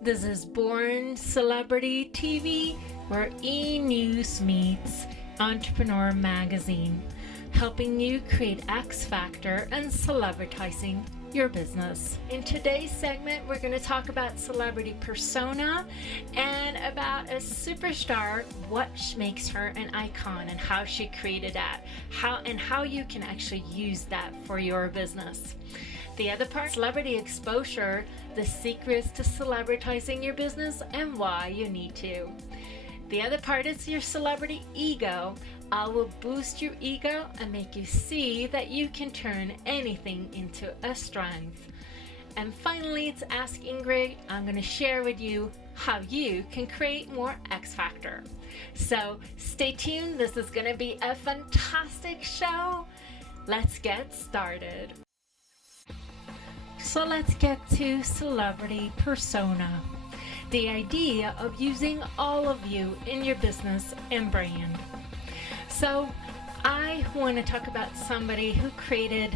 This is Born Celebrity TV, where e-news meets Entrepreneur Magazine, helping you create X Factor and celebritizing your business. In today's segment, we're going to talk about celebrity persona and about a superstar, what makes her an icon and how she created that, how you can actually use that for your business. The other part, celebrity exposure, the secrets to celebritizing your business and why you need to. The other part is your celebrity ego. I will boost your ego and make you see that you can turn anything into a strength. And finally, it's Ask Ingrid. I'm going to share with you how you can create more X Factor. So stay tuned. This is going to be a fantastic show. Let's get started. So let's get to celebrity persona. The idea of using all of you in your business and brand. So I want to talk about somebody who created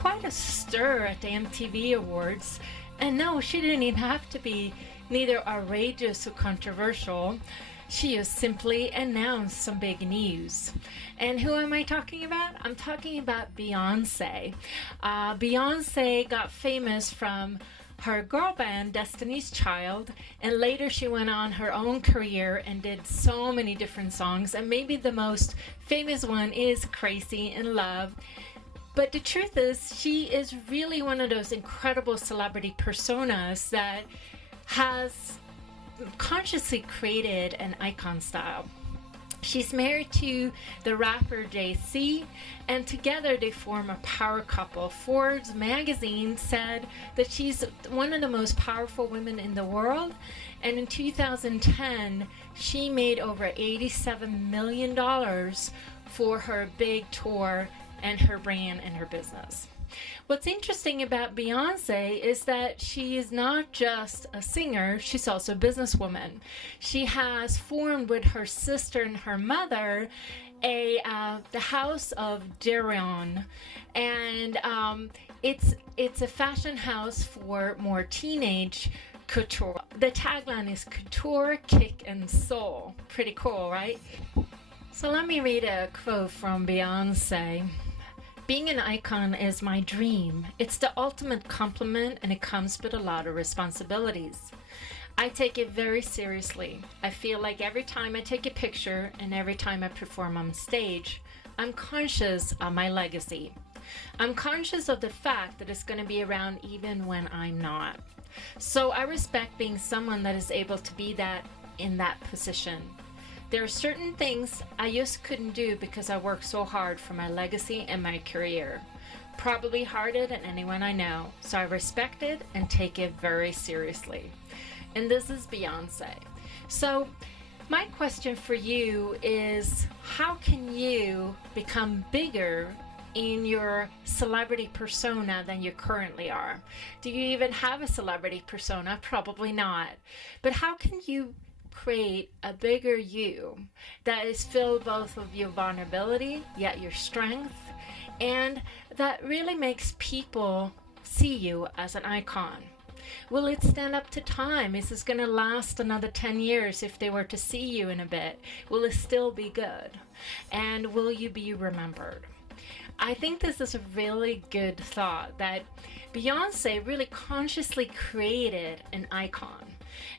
quite a stir at the MTV Awards. And no, she didn't even have to be neither outrageous or controversial. She just simply announced some big news. And who am I talking about? I'm talking about Beyonce. Beyonce got famous from her girl band Destiny's Child, and later she went on her own career and did so many different songs, and maybe the most famous one is Crazy in Love. But the truth is, she is really one of those incredible celebrity personas that has consciously created an icon style. She's married to the rapper Jay-Z, and together they form a power couple. Forbes magazine said that she's one of the most powerful women in the world, and in 2010 she made over $87 million for her big tour and her brand and her business. What's interesting about Beyonce is that she is not just a singer, she's also a businesswoman. She has formed with her sister and her mother the House of Darion, and it's a fashion house for more teenage couture. The tagline is couture, kick, and soul. Pretty cool, right? So let me read a quote from Beyonce. Being an icon is my dream. It's the ultimate compliment, and it comes with a lot of responsibilities. I take it very seriously. I feel like every time I take a picture and every time I perform on stage, I'm conscious of my legacy. I'm conscious of the fact that it's going to be around even when I'm not. So I respect being someone that is able to be that in that position. There are certain things I just couldn't do because I worked so hard for my legacy and my career. Probably harder than anyone I know, so I respect it and take it very seriously. And this is Beyonce. So my question for you is, how can you become bigger in your celebrity persona than you currently are? Do you even have a celebrity persona? Probably not. But how can you create a bigger you that is filled both of your vulnerability yet your strength, and that really makes people see you as an icon? Will it stand up to time? Is this going to last another 10 years if they were to see you in a bit? Will it still be good? And will you be remembered? I think this is a really good thought, that Beyonce really consciously created an icon.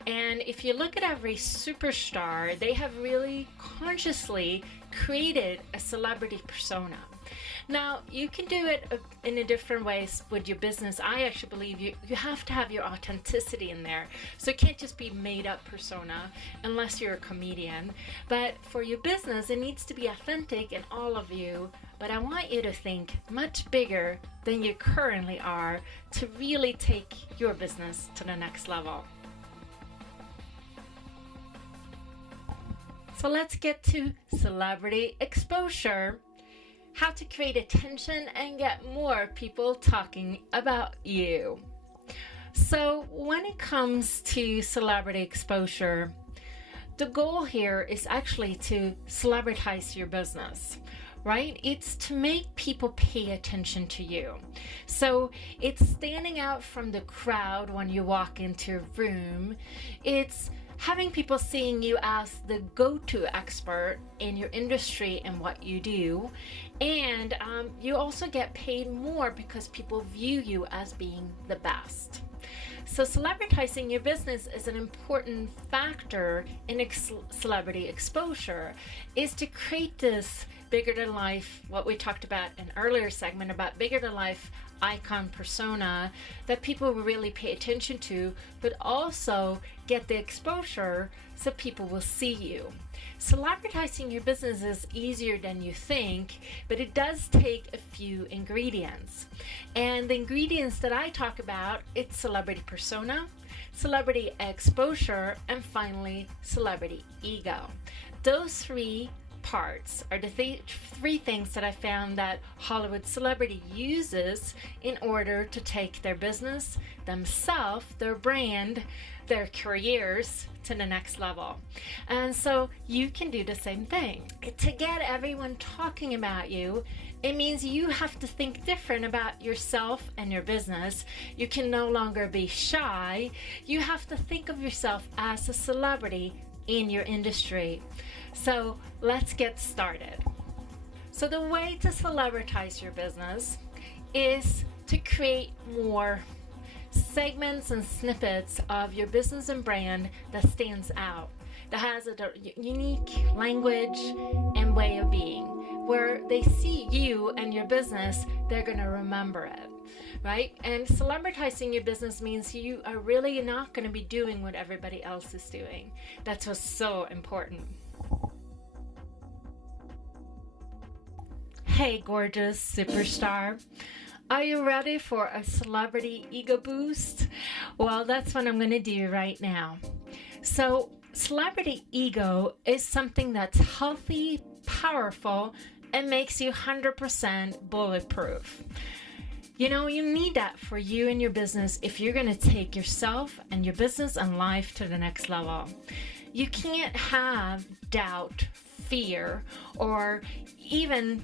And if you look at every superstar, they have really consciously created a celebrity persona. Now, you can do it in a different ways with your business. I actually believe you have to have your authenticity in there. So it can't just be made up persona unless you're a comedian. But for your business, it needs to be authentic in all of you. But I want you to think much bigger than you currently are to really take your business to the next level. So let's get to celebrity exposure. How to create attention and get more people talking about you. So when it comes to celebrity exposure, the goal here is actually to celebritize your business. right? It's to make people pay attention to you. So it's standing out from the crowd when you walk into a room. It's having people seeing you as the go-to expert in your industry and what you do. And you also get paid more because people view you as being the best. So celebritizing your business is an important factor in celebrity exposure, is to create this bigger than life, what we talked about in an earlier segment about bigger than life icon persona that people will really pay attention to, but also get the exposure so people will see you. Celebritizing your business is easier than you think, but it does take a few ingredients. And the ingredients that I talk about, it's celebrity persona, celebrity exposure, and finally celebrity ego. Those three parts are the three things that I found that Hollywood celebrity uses in order to take their business, themselves, their brand, their careers to the next level. And so you can do the same thing. To get everyone talking about you, it means you have to think different about yourself and your business. You can no longer be shy. You have to think of yourself as a celebrity in your industry. So let's get started. So the way to celebritize your business is to create more segments and snippets of your business and brand that stands out, that has a unique language and way of being. Where they see you and your business, they're going to remember it, right? And celebritizing your business means you are really not going to be doing what everybody else is doing. That's what's so important. Hey, gorgeous superstar. Are you ready for a celebrity ego boost? Well, that's what I'm going to do right now. So, celebrity ego is something that's healthy, powerful, and makes you 100% bulletproof. You know, you need that for you and your business if you're going to take yourself and your business and life to the next level. You can't have doubt, fear, or even,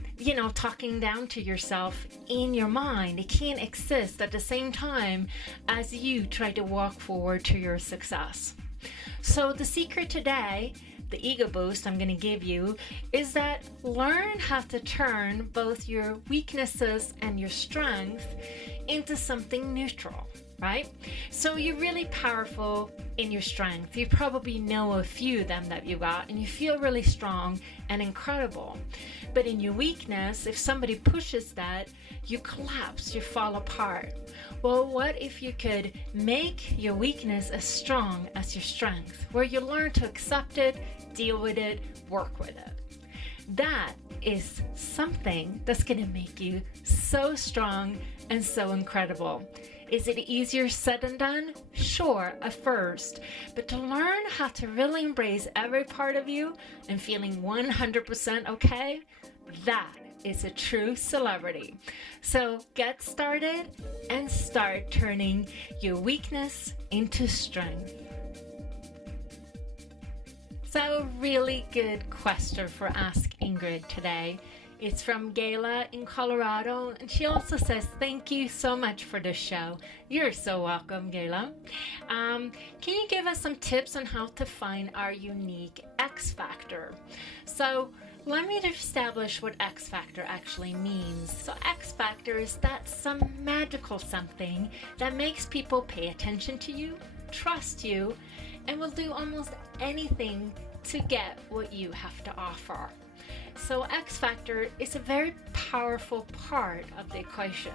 talking down to yourself in your mind. It can't exist at the same time as you try to walk forward to your success. So the secret today, the ego boost I'm going to give you, is that learn how to turn both your weaknesses and your strength into something neutral, right? So you're really powerful in your strength. You probably know a few of them that you got, and you feel really strong and incredible. But in your weakness, if somebody pushes that, you collapse, you fall apart. Well, what if you could make your weakness as strong as your strength, where you learn to accept it, deal with it, work with it? That is something that's going to make you so strong and so incredible. Is it easier said than done? Sure, at first. But to learn how to really embrace every part of you and feeling 100% okay, that is a true celebrity. So get started and start turning your weakness into strength. So a really good question for Ask Ingrid today. It's from Gayla in Colorado, and she also says, thank you so much for this show. You're so welcome, Gayla. Can you give us some tips on how to find our unique X factor? So let me establish what X factor actually means. So X factor is that some magical something that makes people pay attention to you, trust you, and will do almost anything to get what you have to offer. So X factor is a very powerful part of the equation.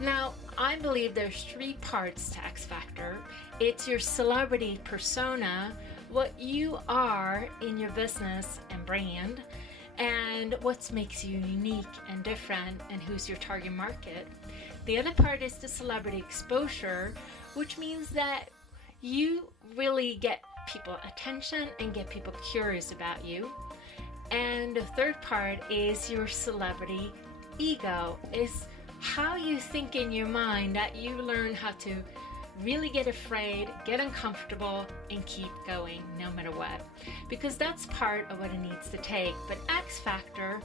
Now, I believe there's three parts to X factor. It's your celebrity persona, what you are in your business and brand, and what makes you unique and different, and who's your target market. The other part is the celebrity exposure, which means that you really get people attention and get people curious about you. And the third part is your celebrity ego, is how you think in your mind, that you learn how to really get afraid, get uncomfortable, and keep going no matter what. Because that's part of what it needs to take. But X factor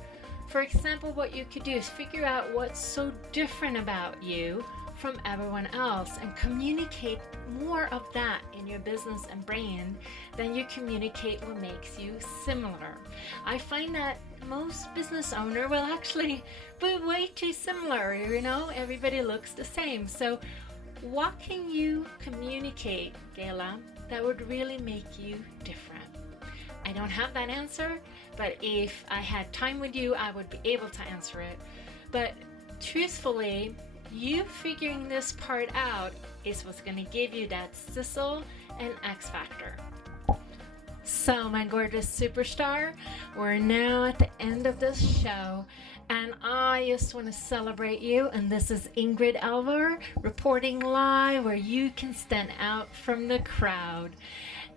For example, what you could do is figure out what's so different about you from everyone else and communicate more of that in your business and brand than you communicate what makes you similar. I find that most business owner will actually be way too similar, everybody looks the same. So what can you communicate, Gayla, that would really make you different? I don't have that answer, but if I had time with you, I would be able to answer it. But truthfully, you figuring this part out is what's going to give you that sizzle and X factor. So, my gorgeous superstar, we're now at the end of this show, and I just want to celebrate you. And this is Ingrid Elver reporting live where you can stand out from the crowd.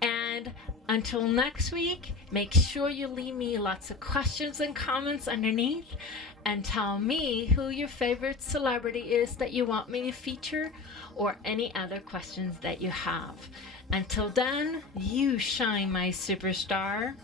And until next week, make sure you leave me lots of questions and comments underneath and tell me who your favorite celebrity is that you want me to feature or any other questions that you have. Until then, you shine, my superstar.